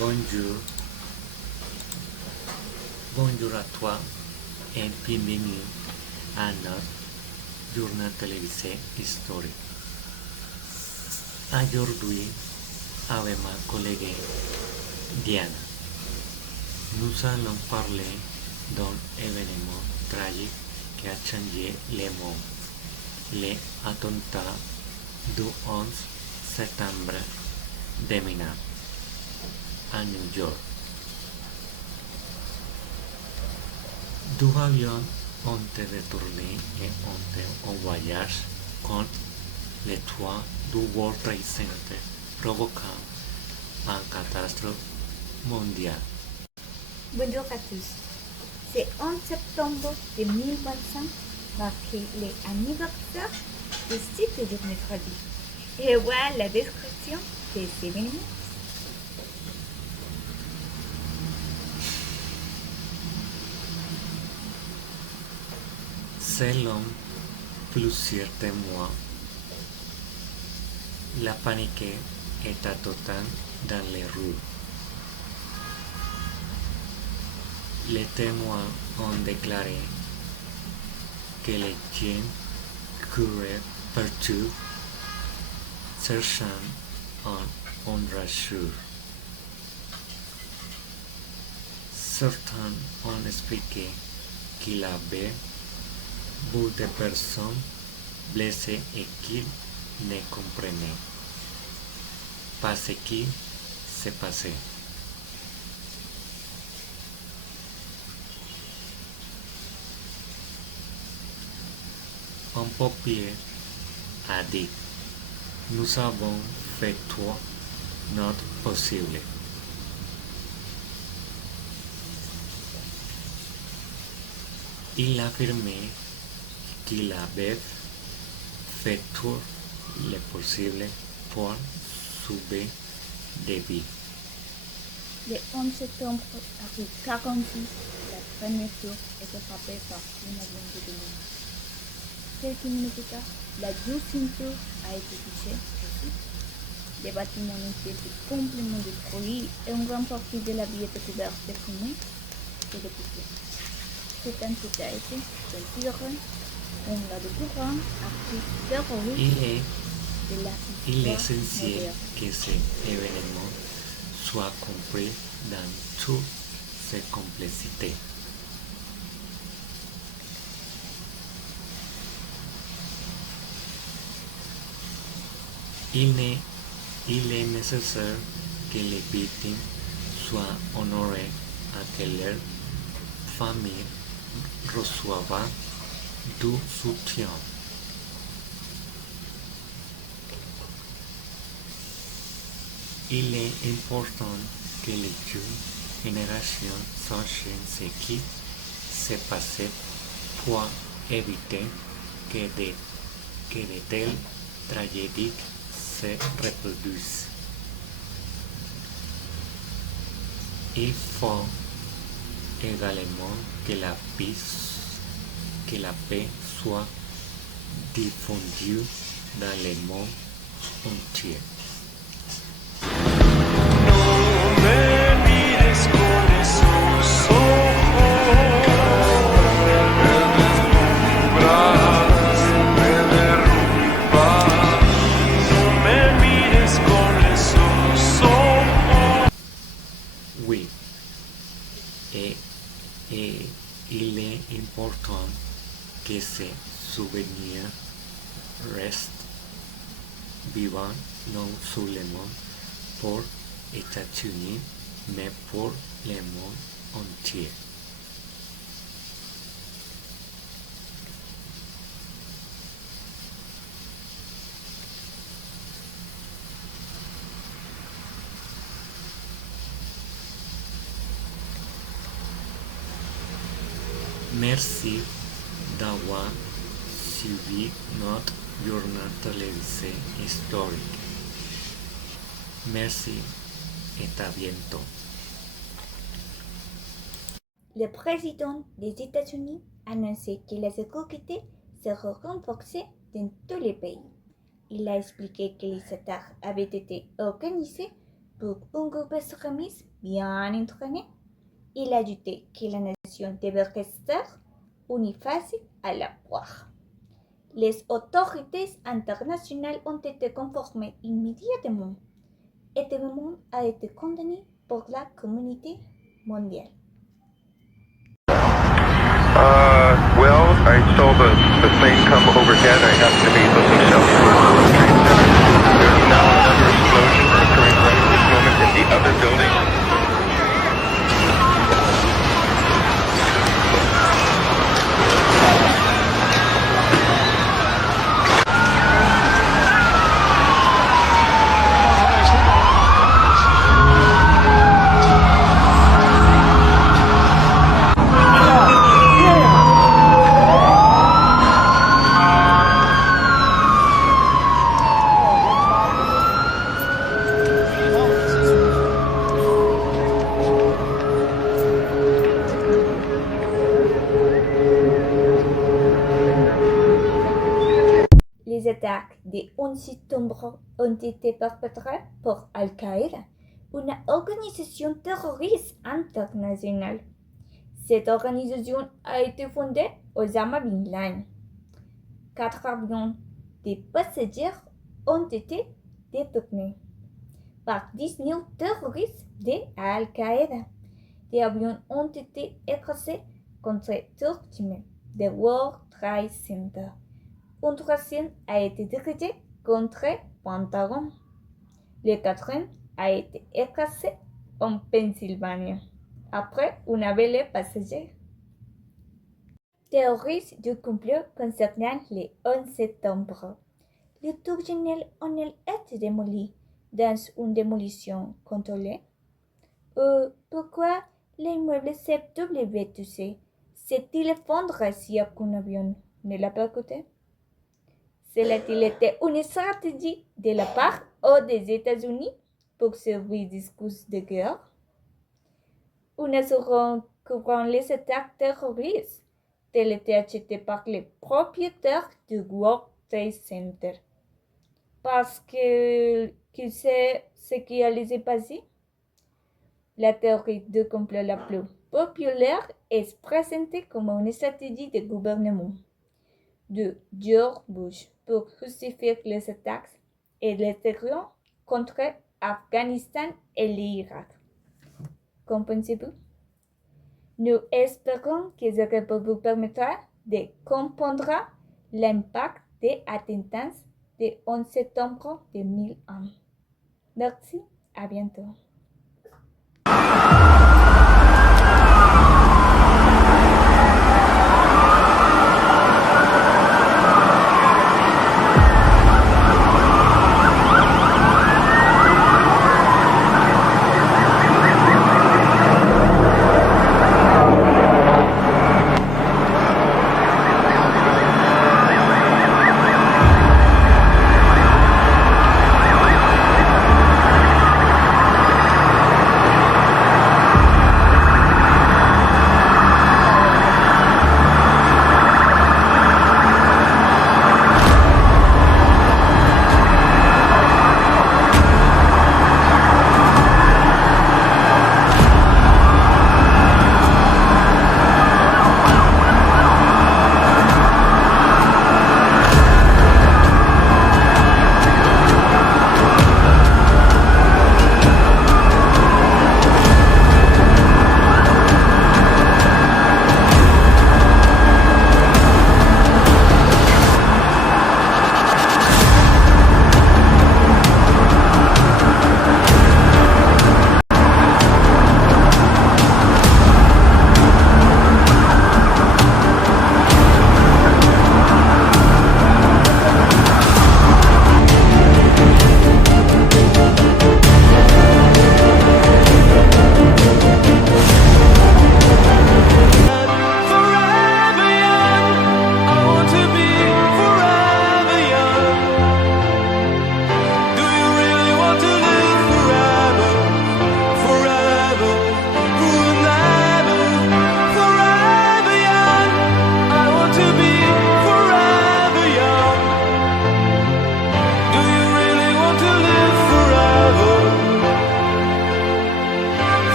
Bonjour, bonjour à toi et bienvenue à notre journal télévisé historique. Aujourd'hui, avec ma collègue Diana, nous allons parler d'un événement tragique qui a changé le monde, les attentats du 11 septembre 2001 à New York. Deux avions ont été détournés et ont été en voyage contre le toit du World Trade Center, provoquant une catastrophe mondiale. Bonjour à tous. C'est 11 septembre 2025 marqué l'anniversaire du site de mercredi. Et voilà la description des événements. Selon plusieurs témoins, la panique était totale dans les rues. Les témoins ont déclaré que les gens couraient partout, cherchant un rassurant. Certains ont expliqué qu'il y avait beaucoup de personnes blessées et qu'ils ne comprenaient pas ce qui se passait. Un pompier a dit: nous avons fait tout notre possible. Il affirmait qu'il avait fait tout le possible pour sauver des vies. Le 11 septembre à rue 46, la première tour était frappée par un avion de démons. Quelques minutes plus tard, la 12e tour a été touchée aussi. Les bâtiments ont été complètement détruits et une grande partie de la ville était couverte de fumée et de poussière. Cet incident a été censuré. On l'a découvert après terroriste de la Il est histoire essentiel moderne. que cet événement soit compris dans toute sa complexité. Il est nécessaire que les victimes soient honorées et que leurs familles reçoivent du soutien. Il est important que les jeunes générations sachent ce qui s'est passé pour éviter que de telles tragédies se reproduisent. Il faut également que la paix soit diffondue dans le monde entier. Oui, et il est important que ces souvenirs restent vivants non seulement pour les États-Unis, mais pour le monde entier. Merci d'avoir suivi notre journal télévisé historique. Merci et à bientôt. Le président des États-Unis a annoncé que la sécurité sera renforcée dans tous les pays. Il a expliqué que les attaques avaient été organisées pour un groupe extrémiste bien entraîné. Il a ajouté que la nation devait rester unie face à la poire. Les autorités internationales ont été conformées immédiatement et le mouvement a été condamné par la communauté mondiale. Well, I saw the plane come overhead. I happen to be looking southward. There's now another explosion occurring right at this moment in the other building. Les attaques du 11 septembre ont été perpétrées par Al-Qaïda, une organisation terroriste internationale. Cette organisation a été fondée Osama Bin Laden. 4 avions de passagers ont été détournés par 19 terroristes de Al-Qaïda. Des avions ont été écrasés contre Turkey, de World Trade Center. Un troisième a été dirigé contre Pentagon. Le quatrième a été écrasé en Pennsylvanie, après un avion passager. Théories du complot concernant le 11 septembre. Le Tour Génial en a été démoli dans une démolition contrôlée. Pourquoi l'immeuble CWTC s'est-il effondré si aucun avion ne l'a percuté? Cela-t-il été une stratégie de la part des États-Unis pour servir discours de guerre? Une assurance couvrant les attaques terroristes tel était acheté par les propriétaires du World Trade Center parce qu'il sait ce qui allait se passer. La théorie du complot la plus populaire est présentée comme une stratégie de gouvernement de George Bush pour justifier les attaques et les terreurs contre Afghanistan et l'Irak. Comprenez-vous? Nous espérons que ce rapport vous permettra de comprendre l'impact des attentats du 11 septembre 2001. Merci, à bientôt.